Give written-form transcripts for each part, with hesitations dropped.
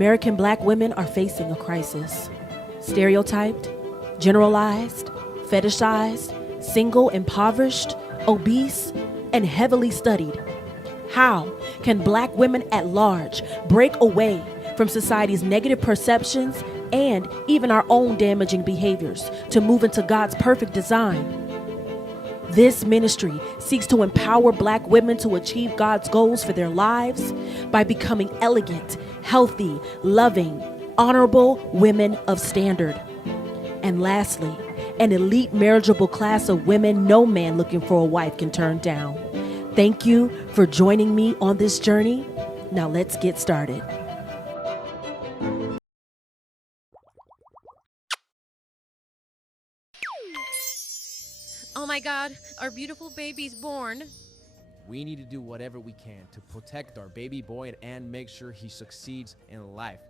American black women are facing a crisis. Stereotyped, generalized, fetishized, single, impoverished, obese, and heavily studied. How can black women at large break away from society's negative perceptions and even our own damaging behaviors to move into God's perfect design? This ministry seeks to empower black women to achieve God's goals for their lives by becoming elegant, healthy, loving, honorable women of standard. And lastly, an elite marriageable class of women no man looking for a wife can turn down. Thank you for joining me on this journey. Now let's get started. Oh my God, our beautiful baby's born. We need to do whatever we can to protect our baby boy and make sure he succeeds in life.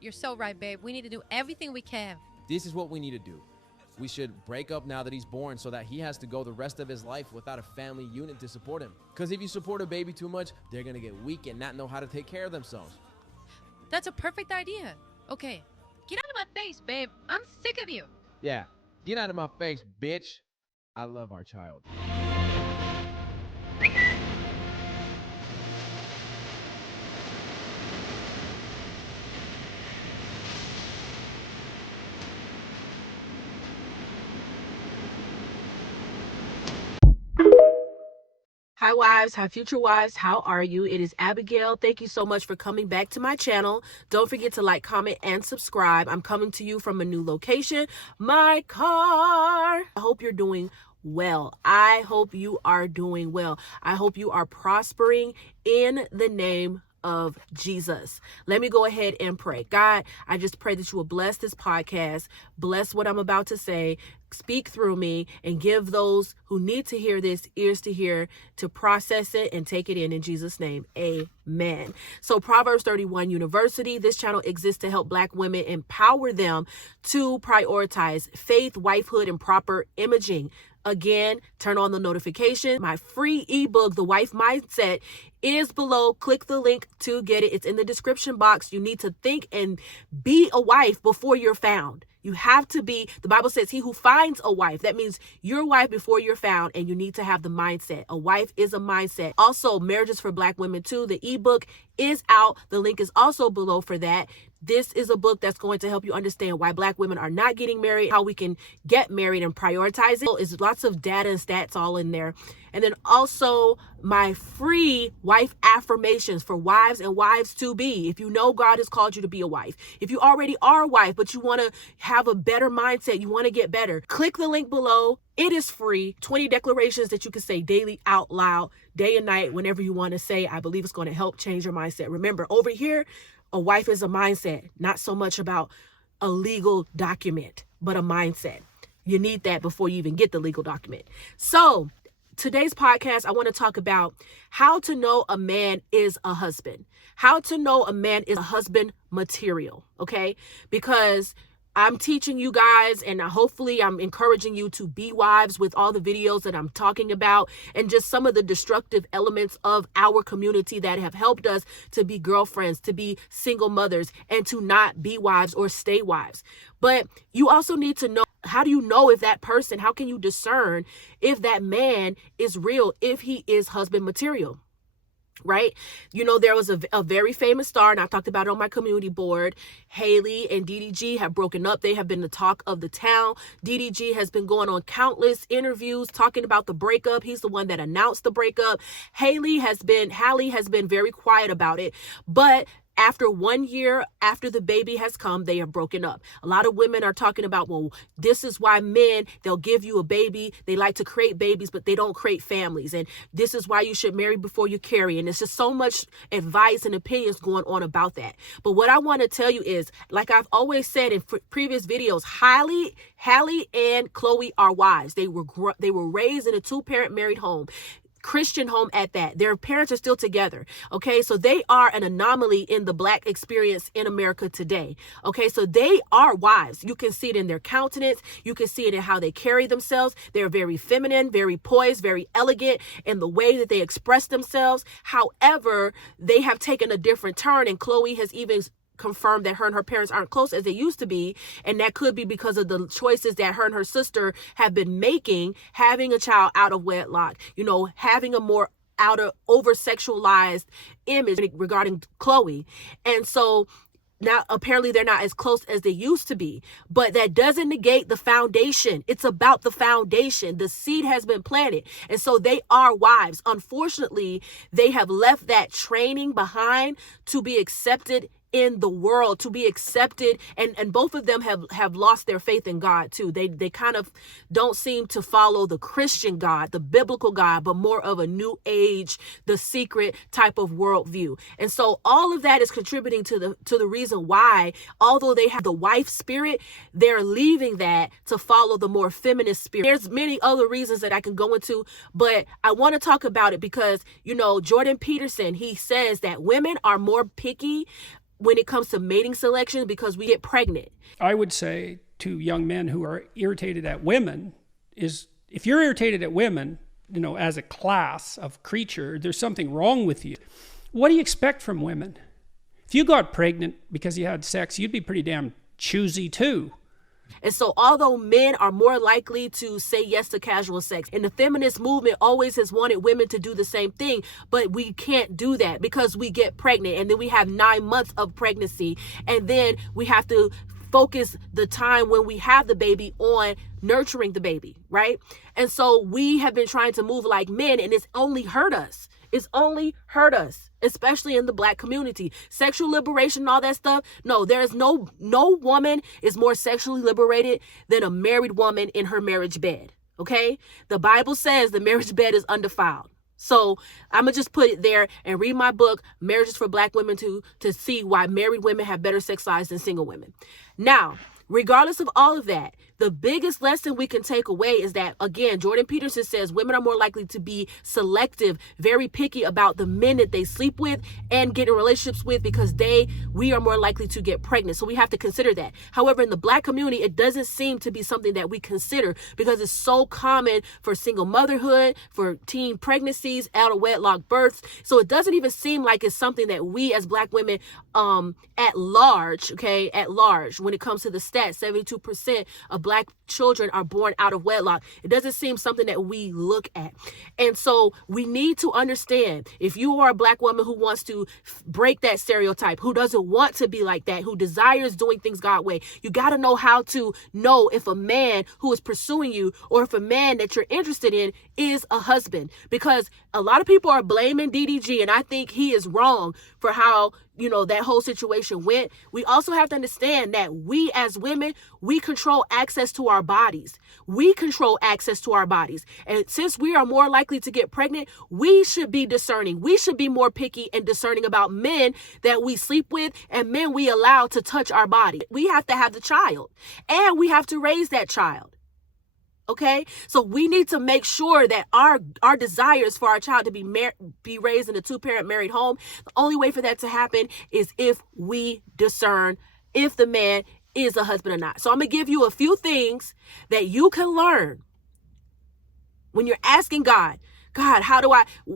You're so right, babe. We need to do everything we can. This is what we need to do. We should break up now that he's born so that he has to go the rest of his life without a family unit to support him. Because if you support a baby too much, they're going to get weak and not know how to take care of themselves. That's a perfect idea. Okay, get out of my face, babe. I'm sick of you. Yeah, get out of my face, bitch. I love our child. Hi wives, hi future wives, how are you? It is Abigail. Thank you so much for coming back to my channel. Don't forget to like, comment, and subscribe. I'm coming to you from a new location, my car. I hope you're doing well. I hope you are doing well. I hope you are prospering in the name of Jesus. Let me go ahead and pray. God, I just pray that you will bless this podcast, bless what I'm about to say, speak through me, and give those who need to hear this ears to hear, to process it and take it in Jesus' name. Amen. So Proverbs 31 University, this channel exists to help black women, empower them to prioritize faith, wifehood, and proper imaging. Again, turn on the notification. My free ebook, The Wife Mindset, is below. Click the link to get it. It's in the description box. You need to think and be a wife before you're found. You have to be, the Bible says, he who finds a wife. That means you're a wife before you're found, and you need to have the mindset. A wife is a mindset. Also, Marriages for Black Women too. The ebook is out. The link is also below for that. This is a book that's going to help you understand why black women are not getting married, how we can get married and prioritize it. It's lots of data and stats all in there. And then also my free wife affirmations for wives and wives to be. If you know God has called you to be a wife, if you already are a wife, but you want to have a better mindset, you want to get better, click the link below. It is free. 20 declarations that you can say daily out loud, day and night, whenever you want to say. I believe it's going to help change your mindset. Remember, over here, a wife is a mindset, not so much about a legal document, but a mindset. You need that before you even get the legal document. So today's podcast, I want to talk about how to know a man is a husband, how to know a man is a husband material. Okay. Because I'm teaching you guys, and hopefully I'm encouraging you to be wives with all the videos that I'm talking about, and just some of the destructive elements of our community that have helped us to be girlfriends, to be single mothers, and to not be wives or stay wives. But you also need to know, how do you know if that person, how can you discern if that man is real, if he is husband material? Right? You know, there was a very famous star, and I talked about it on my community board. Haley and DDG have broken up. They have been the talk of the town. DDG has been going on countless interviews talking about the breakup. He's the one that announced the breakup. Haley has been very quiet about it. But after 1 year after the baby has come, they have broken up. A lot of women are talking about, well, this is why men, they'll give you a baby. They like to create babies, but they don't create families. And this is why you should marry before you carry. And it's just so much advice and opinions going on about that. But what I want to tell you is, like I've always said in previous videos, Hallie and Chloe are wives. They were raised in a two-parent married home. Christian home at that. Their parents are still together. Okay, so they are an anomaly in the black experience in America today. Okay, so they are wives. You can see it in their countenance. You can see it in how they carry themselves. They're very feminine, very poised, very elegant in the way that they express themselves. However, they have taken a different turn, and Chloe has even confirmed that her and her parents aren't close as they used to be. And that could be because of the choices that her and her sister have been making, having a child out of wedlock, having a more over sexualized image regarding Chloe. And so now apparently they're not as close as they used to be, but that doesn't negate the foundation. It's about the foundation. The seed has been planted. And so they are wives. Unfortunately, they have left that training behind to be accepted in the world, to be accepted, and both of them have lost their faith in God too. They kind of don't seem to follow the Christian God, the biblical God, but more of a new age, the secret type of worldview. And so all of that is contributing to the reason why, although they have the wife spirit, they're leaving that to follow the more feminist spirit. There's many other reasons that I can go into, but I want to talk about it because, Jordan Peterson, he says that women are more picky when it comes to mating selection because we get pregnant. I would say to young men who are irritated at women is, if you're irritated at women, as a class of creature, there's something wrong with you. What do you expect from women? If you got pregnant because you had sex, you'd be pretty damn choosy too. And so although men are more likely to say yes to casual sex, and the feminist movement always has wanted women to do the same thing, but we can't do that because we get pregnant and then we have 9 months of pregnancy. And then we have to focus the time when we have the baby on nurturing the baby, right? And so we have been trying to move like men, and it's only hurt us. It's only hurt us, especially in the Black community. Sexual liberation and all that stuff. No, there's no woman is more sexually liberated than a married woman in her marriage bed. Okay? The Bible says the marriage bed is undefiled. So I'm going to just put it there and read my book, Marriages for Black Women, to see why married women have better sex lives than single women. Now, regardless of all of that, the biggest lesson we can take away is that, again, Jordan Peterson says women are more likely to be selective, very picky about the men that they sleep with and get in relationships with because we are more likely to get pregnant. So we have to consider that. However, in the Black community, it doesn't seem to be something that we consider because it's so common for single motherhood, for teen pregnancies, out of wedlock births. So it doesn't even seem like it's something that we as Black women at large, when it comes to the stats, 72% of Black children are born out of wedlock. It doesn't seem something that we look at. And so we need to understand, if you are a Black woman who wants to break that stereotype, who doesn't want to be like that, who desires doing things God's way, you got to know how to know if a man who is pursuing you or if a man that you're interested in is a husband. Because a lot of people are blaming DDG, and I think he is wrong for how that whole situation went. We also have to understand that we as women, we control access to our bodies. We control access to our bodies. And since we are more likely to get pregnant, we should be discerning. We should be more picky and discerning about men that we sleep with and men we allow to touch our body. We have to have the child and we have to raise that child. Okay, so we need to make sure that our desires for our child to be raised in a two-parent married home, the only way for that to happen is if we discern if the man is a husband or not. So I'm going to give you a few things that you can learn when you're asking God,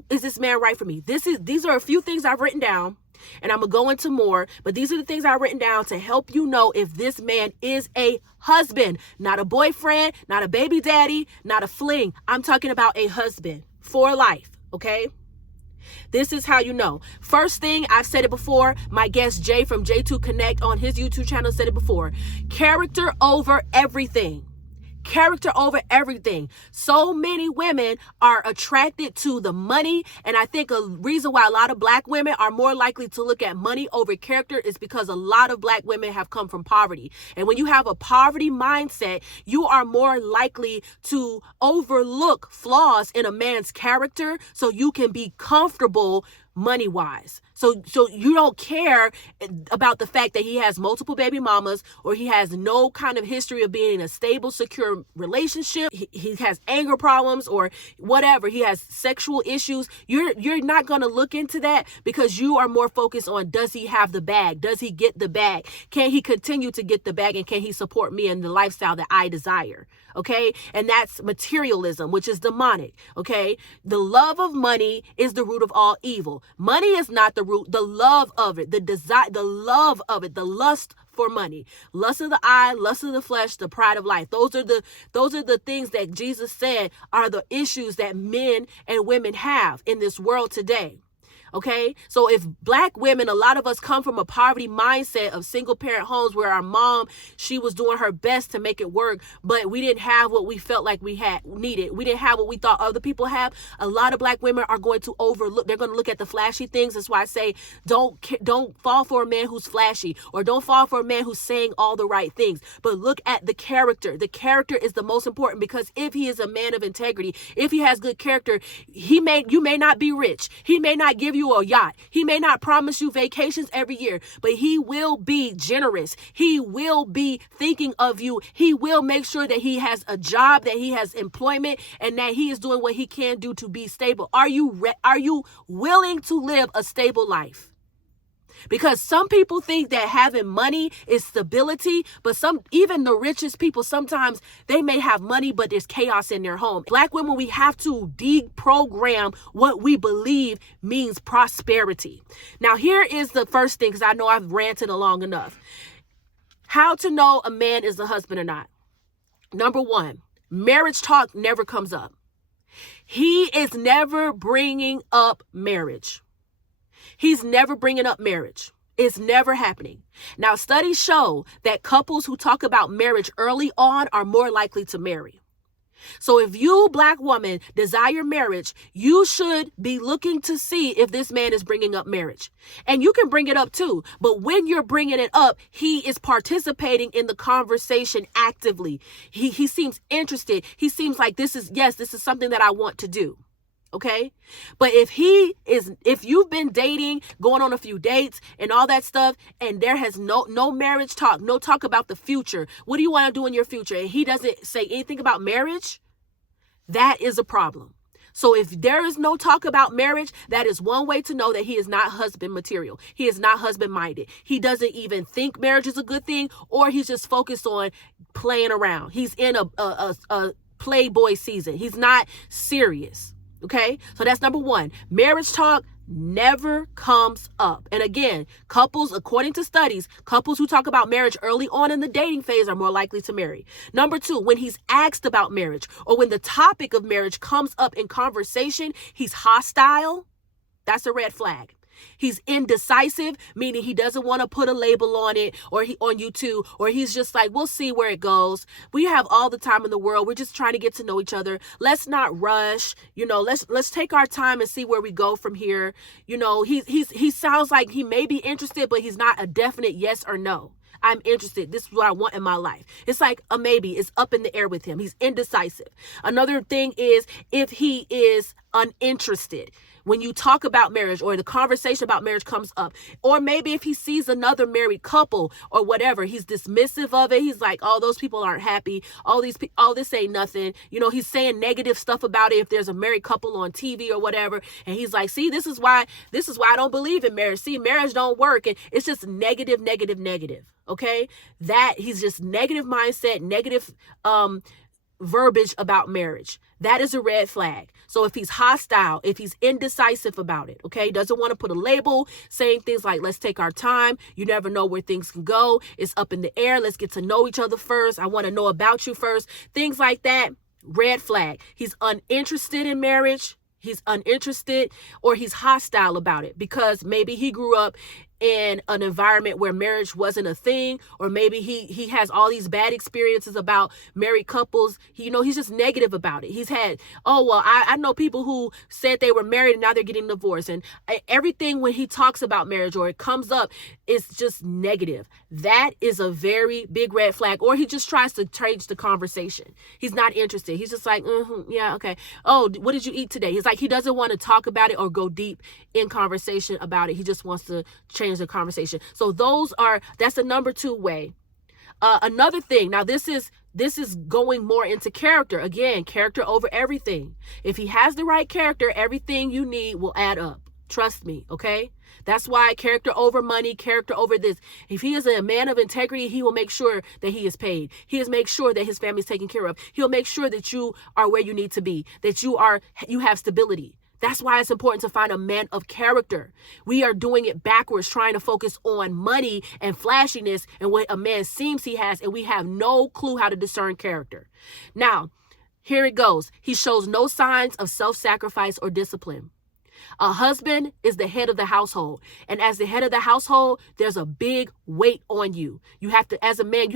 is this man right for me? These are a few things I've written down. And I'm going to go into more, but these are the things I've written down to help you know if this man is a husband, not a boyfriend, not a baby daddy, not a fling. I'm talking about a husband for life, okay? This is how you know. First thing, I've said it before. My guest Jay from J2 Connect on his YouTube channel said it before. Character over everything. Character over everything. So many women are attracted to the money. And I think a reason why a lot of Black women are more likely to look at money over character is because a lot of Black women have come from poverty. And when you have a poverty mindset, you are more likely to overlook flaws in a man's character so you can be comfortable money-wise. So you don't care about the fact that he has multiple baby mamas or he has no kind of history of being in a stable, secure relationship. He has anger problems or whatever. He has sexual issues. You're not going to look into that because you are more focused on, does he have the bag? Does he get the bag? Can he continue to get the bag? And can he support me in the lifestyle that I desire? Okay. And that's materialism, which is demonic. Okay. The love of money is the root of all evil. Money is not the root, the love of it, the desire, the love of it, the lust for money, lust of the eye, lust of the flesh, the pride of life. Those are the things that Jesus said are the issues that men and women have in this world today. Okay, so if Black women, a lot of us come from a poverty mindset of single parent homes where our mom, she was doing her best to make it work, but we didn't have what we felt like we needed. We didn't have what we thought other people have. A lot of Black women are going to overlook. They're going to look at the flashy things. That's why I say don't fall for a man who's flashy, or don't fall for a man who's saying all the right things. But look at the character. The character is the most important, because if he is a man of integrity, if he has good character, you may not be rich. He may not give you a yacht. He may not promise you vacations every year, but he will be generous. He will be thinking of you. He will make sure that he has a job, that he has employment, and that he is doing what he can do to be stable. Are you willing to live a stable life? Because some people think that having money is stability, but even the richest people, sometimes they may have money, but there's chaos in their home. Black women, we have to deprogram what we believe means prosperity. Now, here is the first thing, because I know I've ranted long enough. How to know a man is a husband or not. Number one, marriage talk never comes up. He is never bringing up marriage. He's never bringing up marriage. It's never happening. Now, studies show that couples who talk about marriage early on are more likely to marry. So if you, Black woman, desire marriage, you should be looking to see if this man is bringing up marriage. And you can bring it up too. But when you're bringing it up, he is participating in the conversation actively. He seems interested. He seems like this is something that I want to do. Okay. But if you've been dating, going on a few dates and all that stuff, and there has no marriage talk, no talk about the future, what do you want to do in your future? And he doesn't say anything about marriage, that is a problem. So if there is no talk about marriage, that is one way to know that he is not husband material. He is not husband minded. He doesn't even think marriage is a good thing, or he's just focused on playing around. He's in a playboy season. He's not serious. Okay, so that's number one. Marriage talk never comes up. And again, couples, according to studies, couples who talk about marriage early on in the dating phase are more likely to marry. Number two, when he's asked about marriage, or when the topic of marriage comes up in conversation, he's hostile. That's a red flag. He's indecisive, meaning he doesn't want to put a label on it, or on you too, or he's just like, we'll see where it goes. We have all the time in the world. We're just trying to get to know each other. Let's not rush. Let's take our time and see where we go from here. He sounds like he may be interested, but he's not a definite yes or no. I'm interested. This is what I want in my life. It's like a maybe. It's up in the air with him. He's indecisive. Another thing is if he is uninterested. When you talk about marriage, or the conversation about marriage comes up, or maybe if he sees another married couple or whatever, he's dismissive of it. He's like, oh, those people aren't happy. This ain't nothing. He's saying negative stuff about it if there's a married couple on TV or whatever. And he's like, see, this is why I don't believe in marriage. See, marriage don't work. And it's just negative. Okay. That he's just negative mindset, negative, verbiage about marriage. That is a red flag. So if he's hostile, if he's indecisive about it, okay, doesn't want to put a label, saying things like, let's take our time. You never know where things can go. It's up in the air. Let's get to know each other first. I want to know about you first. Things like that. Red flag. He's uninterested in marriage. He's uninterested, or he's hostile about it because maybe he grew up in an environment where marriage wasn't a thing, or maybe he has all these bad experiences about married couples. He's just negative about it. He's had, I know people who said they were married and now they're getting divorced, and everything when he talks about marriage or it comes up, it's just negative. That is a very big red flag. Or he just tries to change the conversation. He's not interested. He's just like, yeah, okay. Oh, what did you eat today? He's like, he doesn't want to talk about it or go deep in conversation about it. He just wants to change the conversation. So that's the number two way. Another thing, now this is going more into character. Again, character over everything. If he has the right character, everything you need will add up. Trust me, okay? That's why character over money, character over this. If he is a man of integrity, he will make sure that he is paid. He will make sure that his family is taken care of. He'll make sure that you are where you need to be, that you have stability. That's why it's important to find a man of character. We are doing it backwards, trying to focus on money and flashiness and what a man seems he has, and we have no clue how to discern character. Now, here it goes. He shows no signs of self-sacrifice or discipline. A husband is the head of the household. And as the head of the household, there's a big weight on you. You have to, as a man,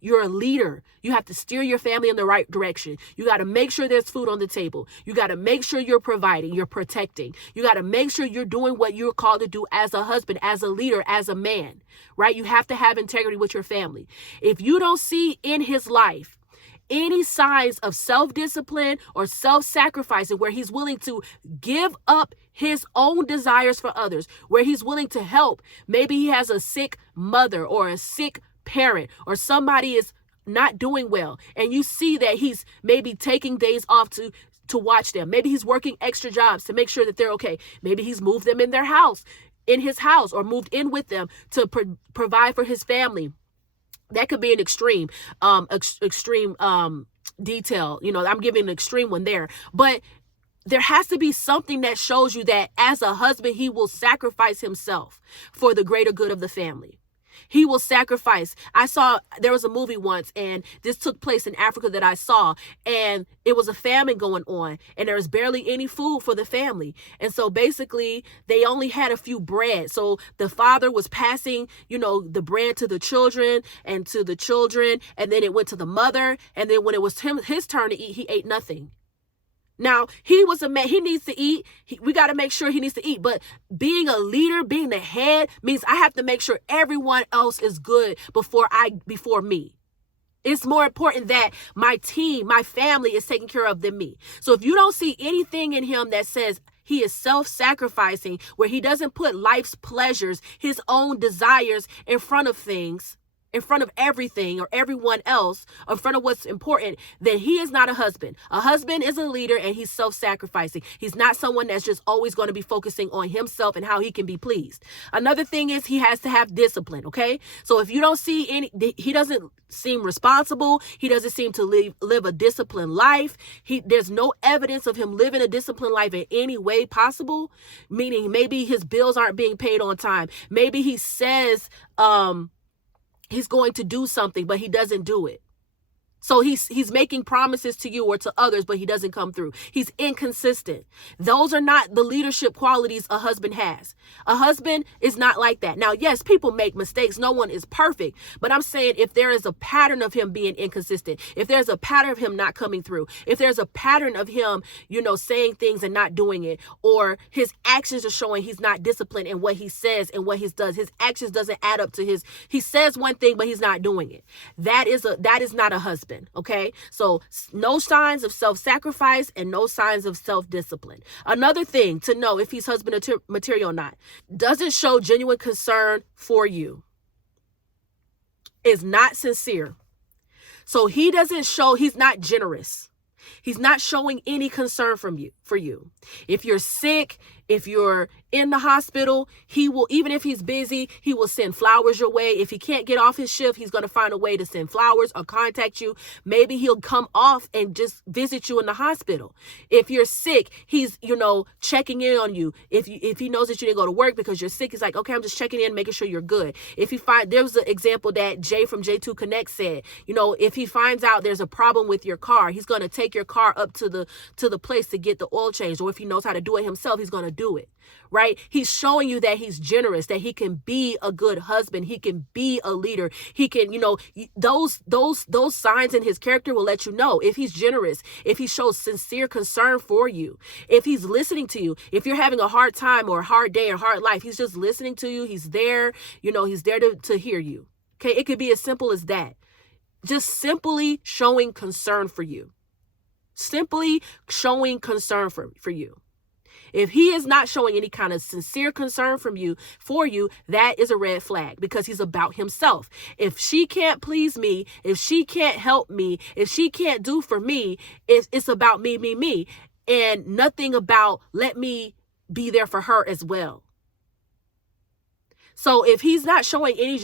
you're a leader. You have to steer your family in the right direction. You got to make sure there's food on the table. You got to make sure you're providing, you're protecting. You got to make sure you're doing what you're called to do as a husband, as a leader, as a man, right? You have to have integrity with your family. If you don't see in his life any signs of self-discipline or self-sacrificing, where he's willing to give up his own desires for others, where he's willing to help. Maybe he has a sick mother or a sick parent, or somebody is not doing well, and you see that he's maybe taking days off to watch them. Maybe he's working extra jobs to make sure that they're okay. Maybe he's moved them in his house, or moved in with them to provide for his family. That could be an extreme detail. I'm giving an extreme one there, but there has to be something that shows you that as a husband, he will sacrifice himself for the greater good of the family. He will sacrifice. There was a movie once, and this took place in Africa that I saw, and it was a famine going on, and there was barely any food for the family. And so basically they only had a few bread. So the father was passing, the bread to the children, and then it went to the mother. And then when it was his turn to eat, he ate nothing. Now, he was a man. He needs to eat. We got to make sure he needs to eat. But being a leader, being the head, means I have to make sure everyone else is good before me. It's more important that my team, my family is taken care of than me. So if you don't see anything in him that says he is self-sacrificing, where he doesn't put life's pleasures, his own desires in front of things, in front of everything or everyone else, in front of what's important, then he is not a husband. A husband is a leader, and he's self-sacrificing. He's not someone that's just always going to be focusing on himself and how he can be pleased. Another thing is he has to have discipline, okay? So if you don't see he doesn't seem responsible. He doesn't seem to live a disciplined life. There's no evidence of him living a disciplined life in any way possible, meaning maybe his bills aren't being paid on time. Maybe he says, he's going to do something, but he doesn't do it. So he's making promises to you or to others, but he doesn't come through. He's inconsistent. Those are not the leadership qualities a husband has. A husband is not like that. Now, yes, people make mistakes. No one is perfect. But I'm saying if there is a pattern of him being inconsistent, if there's a pattern of him not coming through, if there's a pattern of him, saying things and not doing it, or his actions are showing he's not disciplined in what he says and what he does. His actions doesn't add up to he says one thing, but he's not doing it. That is not a husband. Okay, so no signs of self-sacrifice and no signs of self-discipline. Another thing to know if he's husband material or not, doesn't show genuine concern for you, is not sincere. So he's not generous. He's not showing any concern for you. If you're sick, if you're in the hospital, he will, even if he's busy, he will send flowers your way. If he can't get off his shift, he's going to find a way to send flowers or contact you. Maybe he'll come off and just visit you in the hospital. If you're sick, he's, checking in on you. If he knows that you didn't go to work because you're sick, he's like, okay, I'm just checking in, making sure you're good. There was an example that Jay from J2 Connect said, if he finds out there's a problem with your car, he's going to take your car up to the place to get the oil changed. Or if he knows how to do it himself, he's going to do it. Right? He's showing you that he's generous, that he can be a good husband. He can be a leader. He can, those signs in his character will let you know if he's generous, if he shows sincere concern for you, if he's listening to you, if you're having a hard time or a hard day or hard life, he's just listening to you. He's there, he's there to hear you. Okay. It could be as simple as that. Just simply showing concern for you. Simply showing concern for you. If he is not showing any kind of sincere concern for you, that is a red flag, because he's about himself. If she can't please me, if she can't help me, if she can't do for me, it's about me, and nothing about let me be there for her as well. So if he's not showing any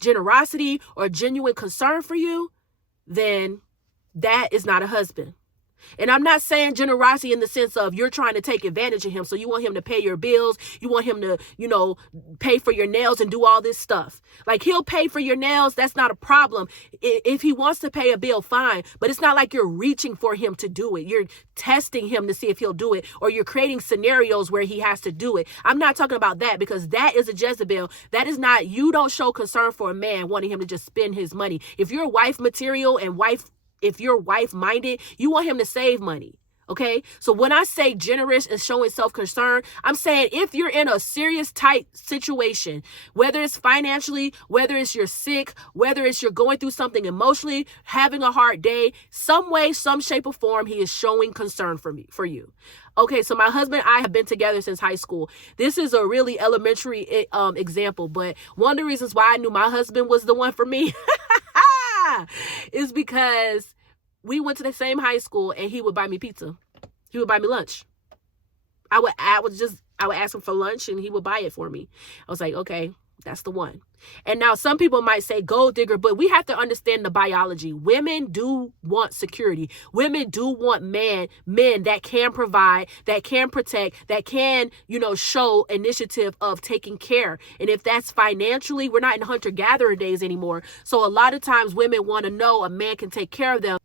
generosity or genuine concern for you, then that is not a husband. And I'm not saying generosity in the sense of you're trying to take advantage of him. So you want him to pay your bills. You want him to, pay for your nails and do all this stuff. Like, he'll pay for your nails. That's not a problem. If he wants to pay a bill, fine. But it's not like you're reaching for him to do it. You're testing him to see if he'll do it, or you're creating scenarios where he has to do it. I'm not talking about that, because that is a Jezebel. That is not, you don't show concern for a man wanting him to just spend his money. If you're wife material and if you're wife minded, you want him to save money. Okay. So when I say generous and showing self-concern, I'm saying if you're in a serious, tight situation, whether it's financially, whether it's you're sick, whether it's you're going through something emotionally, having a hard day, some way, some shape or form, he is showing concern for you. Okay. So my husband and I have been together since high school. This is a really elementary example, but one of the reasons why I knew my husband was the one for me is because we went to the same high school and he would buy me pizza. He would buy me lunch. I would ask him for lunch and he would buy it for me. I was like, okay, that's the one. And now some people might say gold digger, but we have to understand the biology. Women do want security. Women do want men that can provide, that can protect, that can, show initiative of taking care. And if that's financially, we're not in hunter-gatherer days anymore. So a lot of times women want to know a man can take care of them.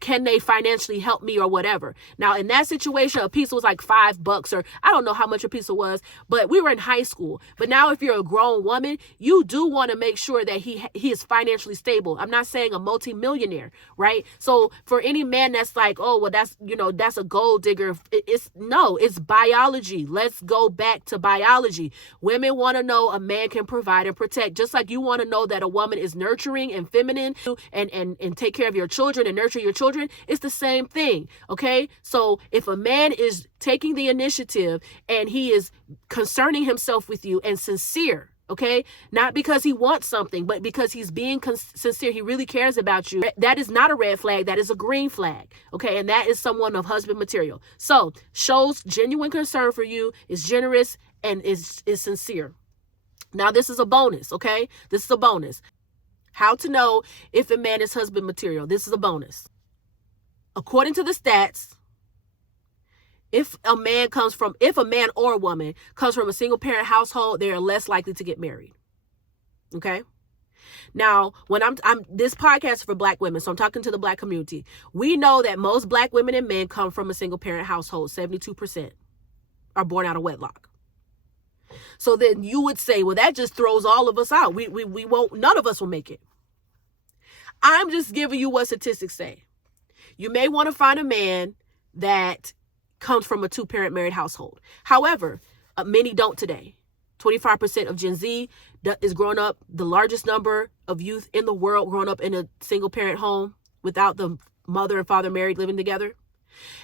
Can they financially help me or whatever? Now, in that situation, a pizza was like $5, or I don't know how much a pizza was, but we were in high school. But now if you're a grown woman, you do want to make sure that he is financially stable. I'm not saying a multimillionaire, right? So for any man that's like, oh, well, that's a gold digger. It's biology. Let's go back to biology. Women want to know a man can provide and protect, just like you want to know that a woman is nurturing and feminine and take care of your children and nurture your children. It's the same thing. Okay. So if a man is taking the initiative and he is concerning himself with you and sincere, okay, not because he wants something, but because he's being sincere, he really cares about you, that is not a red flag. That is a green flag. Okay. And that is someone of husband material. So shows genuine concern for you, is generous, and is sincere. Now, this is a bonus. Okay. This is a bonus. How to know if a man is husband material. This is a bonus. According to the stats, if a man or a woman comes from a single parent household, they are less likely to get married. Okay. Now, when this podcast is for Black women, so I'm talking to the Black community. We know that most Black women and men come from a single parent household. 72% are born out of wedlock. So then you would say, well, that just throws all of us out. We won't, none of us will make it. I'm just giving you what statistics say. You may want to find a man that comes from a two-parent married household. However, many don't today. 25% of Gen Z is growing up, the largest number of youth in the world growing up in a single-parent home without the mother and father married, living together.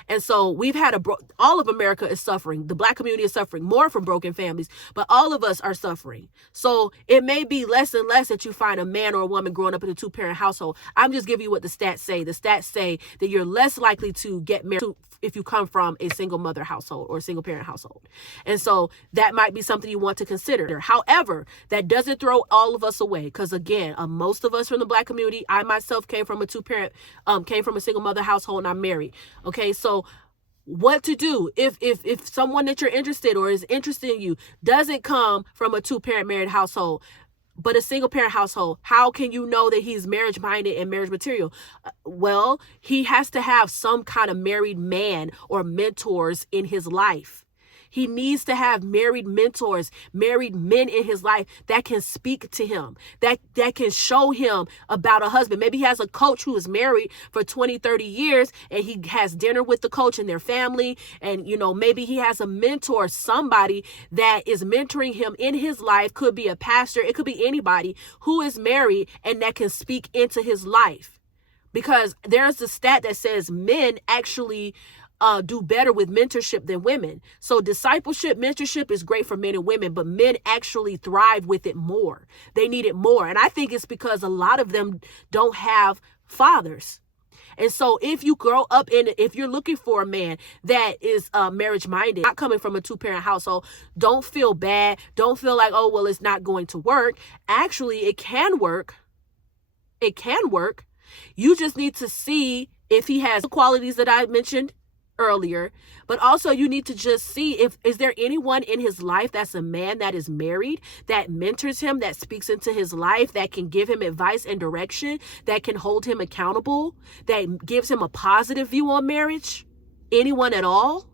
And so we've had all of America is suffering. The Black community is suffering more from broken families, but all of us are suffering. So it may be less and less that you find a man or a woman growing up in a two-parent household. I'm just giving you what the stats say. The stats say that you're less likely to get married if you come from a single mother household or a single parent household. And so that might be something you want to consider. However, that doesn't throw all of us away. Because again, most of us from the Black community, I myself came from a single mother household, and I'm married. Okay. So what to do if someone that you're interested or is interested in you doesn't come from a two-parent married household, but a single parent household, how can you know that he's marriage minded and marriage material? Well, he has to have some kind of married man or mentors in his life. He needs to have married mentors, married men in his life that can speak to him, that can show him about a husband. Maybe he has a coach who is married for 20, 30 years and he has dinner with the coach and their family. And, maybe he has a mentor, somebody that is mentoring him in his life. Could be a pastor. It could be anybody who is married and that can speak into his life. Because there's a stat that says men actually do better with mentorship than women. So discipleship, mentorship is great for men and women, but men actually thrive with it more. They need it more. And I think it's because a lot of them don't have fathers. And so if you grow up if you're looking for a man that is marriage minded, not coming from a two-parent household, don't feel bad. Don't feel like, oh, well, it's not going to work. Actually, it can work. It can work. You just need to see if he has the qualities that I mentioned earlier, but also you need to just see is there anyone in his life that's a man that is married, that mentors him, that speaks into his life, that can give him advice and direction, that can hold him accountable, that gives him a positive view on marriage? Anyone at all?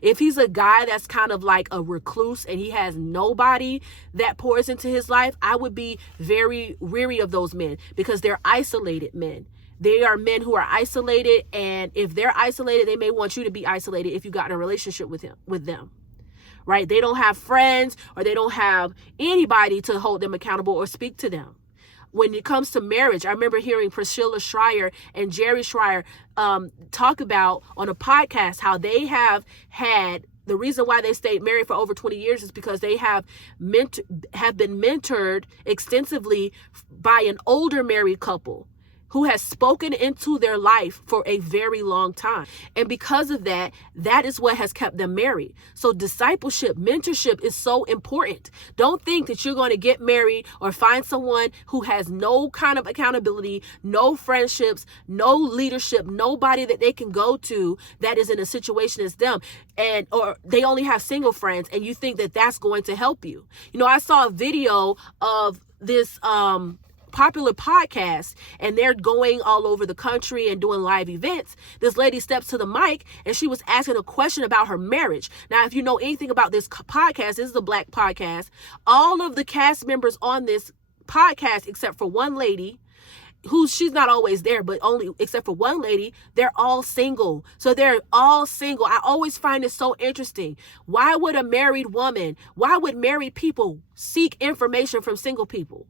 If he's a guy that's kind of like a recluse and he has nobody that pours into his life, I would be very weary of those men, because they're isolated men. They are men who are isolated, and if they're isolated, they may want you to be isolated if you got in a relationship with them. Right? They don't have friends, or they don't have anybody to hold them accountable or speak to them. When it comes to marriage, I remember hearing Priscilla Schreier and Jerry Schreier talk about on a podcast how they have had, the reason why they stayed married for over 20 years is because they have been mentored extensively by an older married couple who has spoken into their life for a very long time. And because of that, that is what has kept them married. So discipleship, mentorship is so important. Don't think that you're going to get married or find someone who has no kind of accountability, no friendships, no leadership, nobody that they can go to that is in a situation as them, or they only have single friends, and you think that that's going to help you. You know, I saw a video of this popular podcast, and they're going all over the country and doing live events. This lady steps to the mic and she was asking a question about her marriage. Now, if you know anything about this podcast, this is a Black podcast. All of the cast members on this podcast, except for one lady, she's not always there, but only except for one lady, they're all single. So they're all single. I always find it so interesting. Why would married people seek information from single people?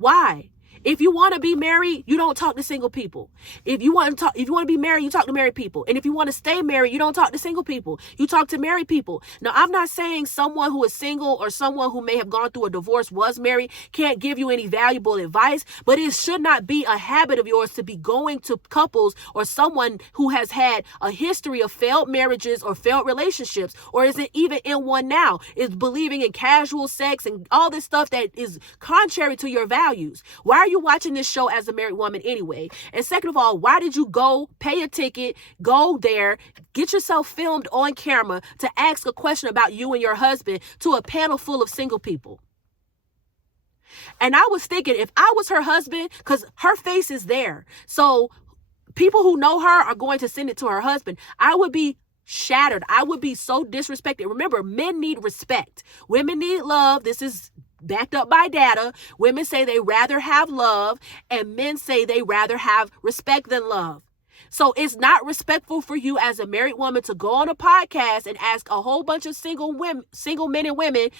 Why? If you want to be married, you don't talk to single people. If you want to be married, you talk to married people. And if you want to stay married, you don't talk to single people. You talk to married people. Now, I'm not saying someone who is single or someone who may have gone through a divorce, was married, can't give you any valuable advice, but it should not be a habit of yours to be going to couples or someone who has had a history of failed marriages or failed relationships, or isn't even in one now, is believing in casual sex and all this stuff that is contrary to your values. Why are you watching this show as a married woman anyway? And second of all, why did you go pay a ticket, go there, get yourself filmed on camera to ask a question about you and your husband to a panel full of single people? And I was thinking, if I was her husband, because her face is there, so people who know her are going to send it to her husband, I would be shattered. I would be so disrespected. Remember, men need respect. Women need love. This is backed up by data. Women say they rather have love, and men say they rather have respect than love. So it's not respectful for you as a married woman to go on a podcast and ask a whole bunch of single men and women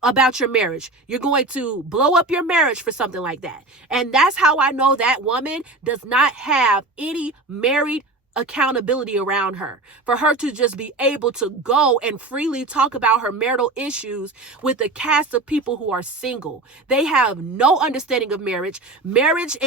about your marriage. You're going to blow up your marriage for something like that. And that's how I know that woman does not have any married accountability around her, for her to just be able to go and freely talk about her marital issues with a cast of people who are single. They have no understanding of marriage. Married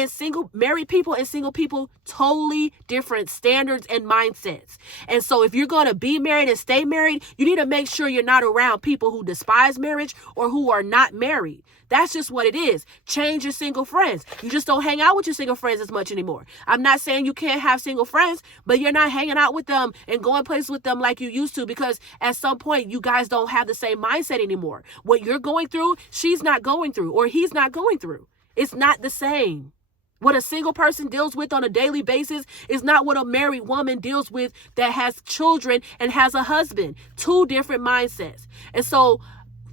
people and single people, totally different standards and mindsets. And so if you're going to be married and stay married, you need to make sure you're not around people who despise marriage or who are not married. That's just what it is. Change your single friends. You just don't hang out with your single friends as much anymore. I'm not saying you can't have single friends, but you're not hanging out with them and going places with them like you used to, because at some point you guys don't have the same mindset anymore. What you're going through, she's not going through, or he's not going through. It's not the same. What a single person deals with on a daily basis is not what a married woman deals with that has children and has a husband. Two different mindsets. And so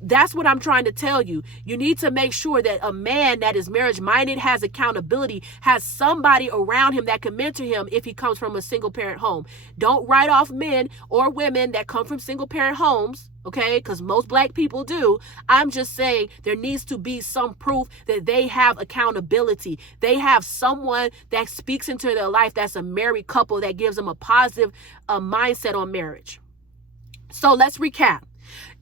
that's what I'm trying to tell you. You need to make sure that a man that is marriage minded, has accountability, has somebody around him that can mentor him if he comes from a single parent home. Don't write off men or women that come from single parent homes, okay? Because most Black people do. I'm just saying there needs to be some proof that they have accountability. They have someone that speaks into their life that's a married couple that gives them a positive mindset on marriage. So let's recap.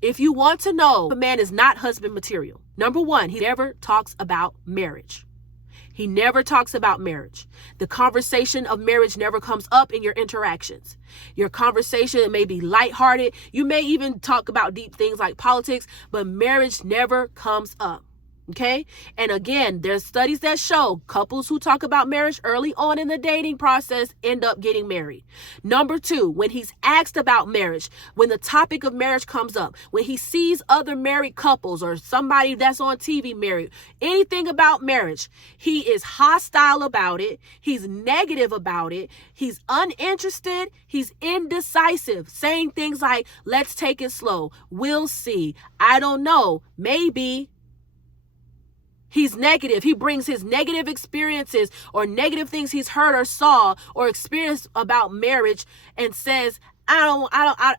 If you want to know, a man is not husband material. Number one, he never talks about marriage. He never talks about marriage. The conversation of marriage never comes up in your interactions. Your conversation may be lighthearted. You may even talk about deep things like politics, but marriage never comes up. Okay. And again, there's studies that show couples who talk about marriage early on in the dating process end up getting married. Number two, when he's asked about marriage, when the topic of marriage comes up, when he sees other married couples or somebody that's on TV married, anything about marriage, he is hostile about it. He's negative about it. He's uninterested. He's indecisive, saying things like, let's take it slow. We'll see. I don't know. Maybe. He's negative. He brings his negative experiences or negative things he's heard or saw or experienced about marriage and says,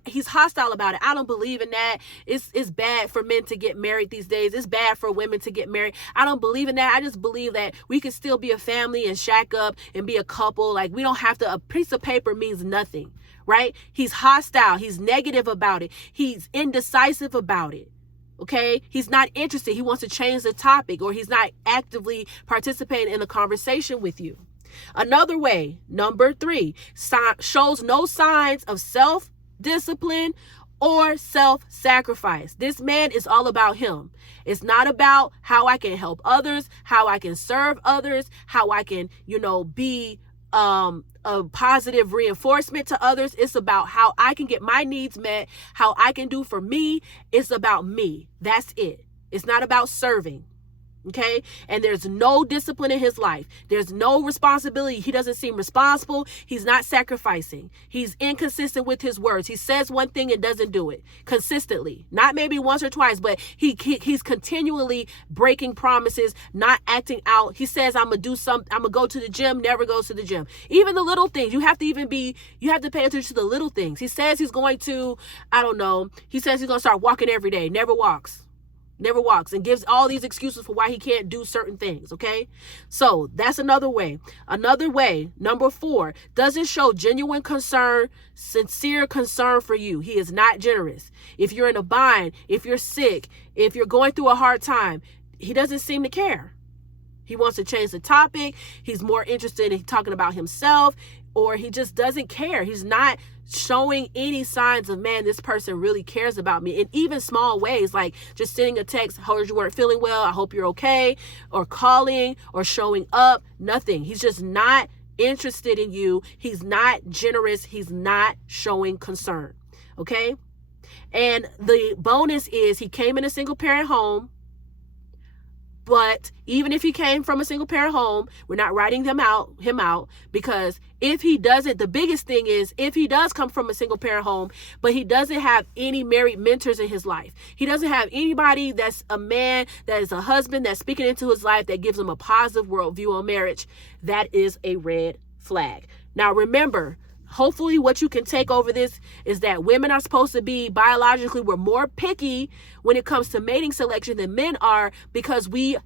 he's hostile about it. I don't believe in that. It's bad for men to get married these days. It's bad for women to get married. I don't believe in that. I just believe that we can still be a family and shack up and be a couple. Like, we don't have to, a piece of paper means nothing, right? He's hostile. He's negative about it. He's indecisive about it. Okay, he's not interested. He wants to change the topic, or he's not actively participating in the conversation with you. Another way, number three, shows no signs of self-discipline or self-sacrifice. This man is all about him. It's not about how I can help others, how I can serve others, how I can, be a positive reinforcement to others. It's about how I can get my needs met, how I can do for me. It's about me. That's it. It's not about serving. Okay. And there's no discipline in his life. There's no responsibility. He doesn't seem responsible. He's not sacrificing. He's inconsistent with his words. He says one thing and doesn't do it consistently. Not maybe once or twice, but he's continually breaking promises, not acting out. He says, I'm going to do something. I'm going to go to the gym, never goes to the gym. Even the little things, you have to pay attention to the little things. He says he's going to, he says he's going to start walking every day, never walks and gives all these excuses for why he can't do certain things. Okay. So that's another way. Another way, number four, doesn't show genuine concern, sincere concern for you. He is not generous. If you're in a bind, if you're sick, if you're going through a hard time, he doesn't seem to care. He wants to change the topic. He's more interested in talking about himself, or he just doesn't care. He's not showing any signs of, man, this person really cares about me. In even small ways, like just sending a text, heard you weren't feeling well, I hope you're okay, or calling or showing up. Nothing. He's just not interested in you. He's not generous. He's not showing concern. Okay. And the bonus is he came in a single parent home. But even if he came from a single parent home, we're not writing him out, because if he doesn't, the biggest thing is if he does come from a single parent home, but he doesn't have any married mentors in his life, he doesn't have anybody that's a man, that is a husband, that's speaking into his life, that gives him a positive worldview on marriage, that is a red flag. Now, remember, hopefully what you can take over this is that women are supposed to be biologically, we're more picky when it comes to mating selection than men are, because we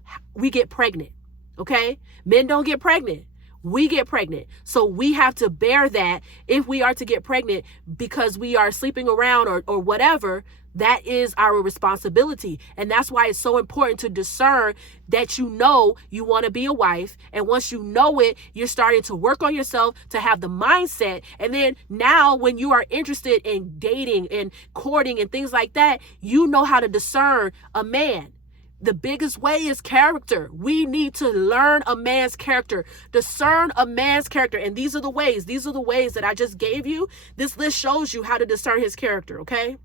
get pregnant. Okay. Men don't get pregnant. We get pregnant. So we have to bear that if we are to get pregnant because we are sleeping around or whatever. That is our responsibility. And that's why it's so important to discern that you want to be a wife. And once you know it, you're starting to work on yourself to have the mindset. And then now when you are interested in dating and courting and things like that, you know how to discern a man. The biggest way is character. We need to learn a man's character, discern a man's character. And these are the ways that I just gave you. This list shows you how to discern his character. Okay.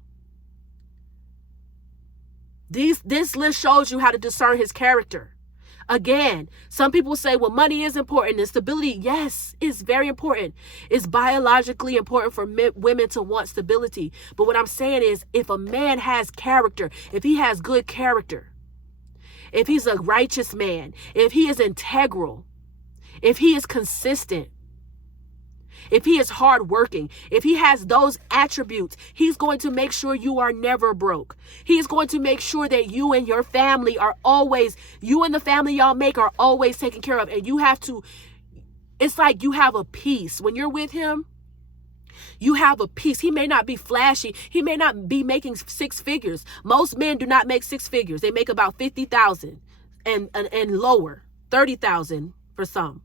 This list shows you how to discern his character. Again, some people say, well, money is important and stability, yes, is very important. It's biologically important for women to want stability. But what I'm saying is, if a man has character, if he has good character, if he's a righteous man, if he is integral, if he is consistent, if he is hardworking, if he has those attributes, he's going to make sure you are never broke. He's going to make sure that you and your family are always, you and the family y'all make are always taken care of. And you have to, it's like you have a peace. When you're with him, you have a peace. He may not be flashy. He may not be making six figures. Most men do not make six figures. They make about 50,000 and lower, 30,000 for some.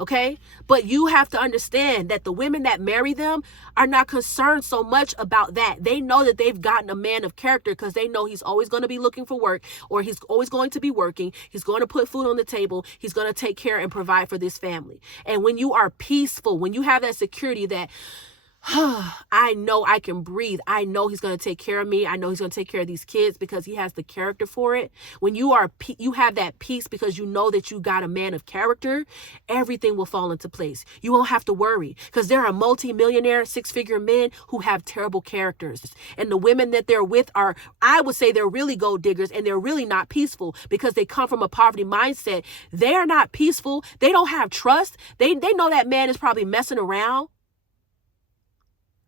Okay? But you have to understand that the women that marry them are not concerned so much about that. They know that they've gotten a man of character because they know he's always going to be looking for work, or he's always going to be working. He's going to put food on the table. He's going to take care and provide for this family. And when you are peaceful, when you have that security that I know I can breathe. I know he's going to take care of me. I know he's going to take care of these kids because he has the character for it. When you have that peace because you know that you got a man of character, everything will fall into place. You won't have to worry because there are multi-millionaire, six-figure men who have terrible characters. And the women that they're with are, I would say, they're really gold diggers, and they're really not peaceful because they come from a poverty mindset. They are not peaceful. They don't have trust. They know that man is probably messing around.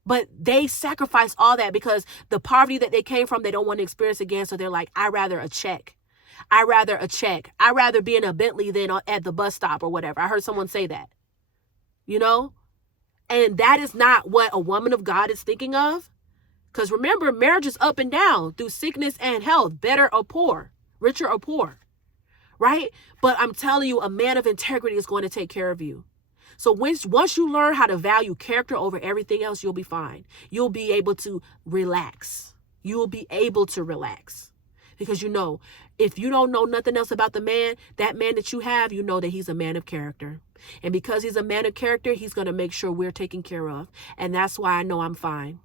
But they sacrifice all that because the poverty that they came from, they don't want to experience again. So they're like, I'd rather a check. I'd rather be in a Bentley than at the bus stop or whatever. I heard someone say that, you know, and that is not what a woman of God is thinking of. Because remember, marriage is up and down through sickness and health, better or poor, richer or poor, right? But I'm telling you, a man of integrity is going to take care of you. So once you learn how to value character over everything else, you'll be fine. You'll be able to relax. You'll be able to relax because you know, if you don't know nothing else about the man, that man that you have, you know that he's a man of character. And because he's a man of character, he's going to make sure we're taken care of. And that's why I know I'm fine.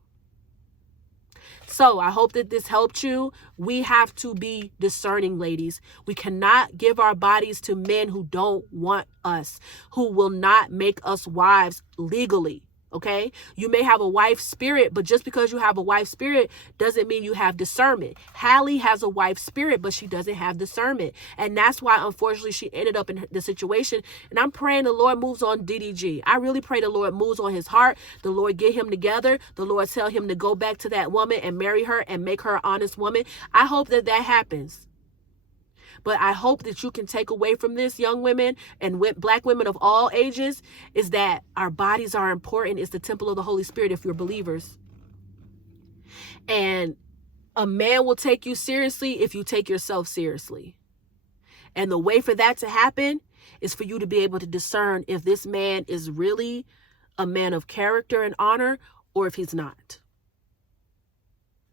So I hope that this helped you. We have to be discerning, ladies. We cannot give our bodies to men who don't want us, who will not make us wives legally. Okay, you may have a wife spirit, but just because you have a wife spirit doesn't mean you have discernment. Hallie has a wife spirit, but she doesn't have discernment. And that's why, unfortunately, she ended up in the situation. And I'm praying the Lord moves on DDG. I really pray the Lord moves on his heart. The Lord get him together. The Lord tell him to go back to that woman and marry her and make her an honest woman. I hope that happens. But I hope that you can take away from this, young women and black women of all ages, is that our bodies are important. It's the temple of the Holy Spirit if you're believers. And a man will take you seriously if you take yourself seriously. And the way for that to happen is for you to be able to discern if this man is really a man of character and honor or if he's not.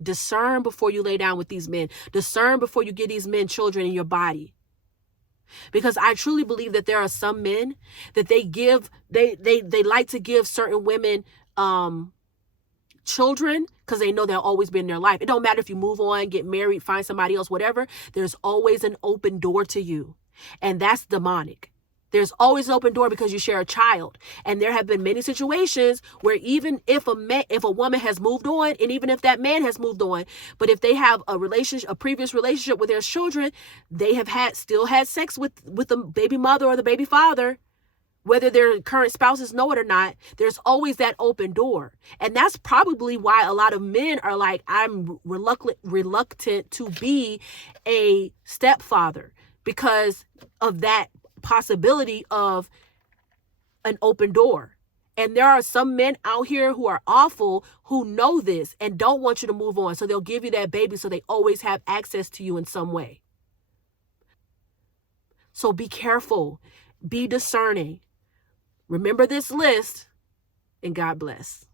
Discern before you lay down with these men. Discern before you give these men children in your body. Because I truly believe that there are some men that they like to give certain women children because they know they'll always be in their life. It don't matter if you move on, get married, find somebody else, whatever. There's always an open door to you. And that's demonic. There's always an open door because you share a child. And there have been many situations where even if a woman has moved on, and even if that man has moved on, but if they have a previous relationship with their children, they have still had sex with the baby mother or the baby father, whether their current spouses know it or not, there's always that open door. And that's probably why a lot of men are like, I'm reluctant to be a stepfather because of that possibility of an open door. And there are some men out here who are awful who know this and don't want you to move on. So they'll give you that baby so they always have access to you in some way. So be careful. Be discerning. Remember this list, and God bless.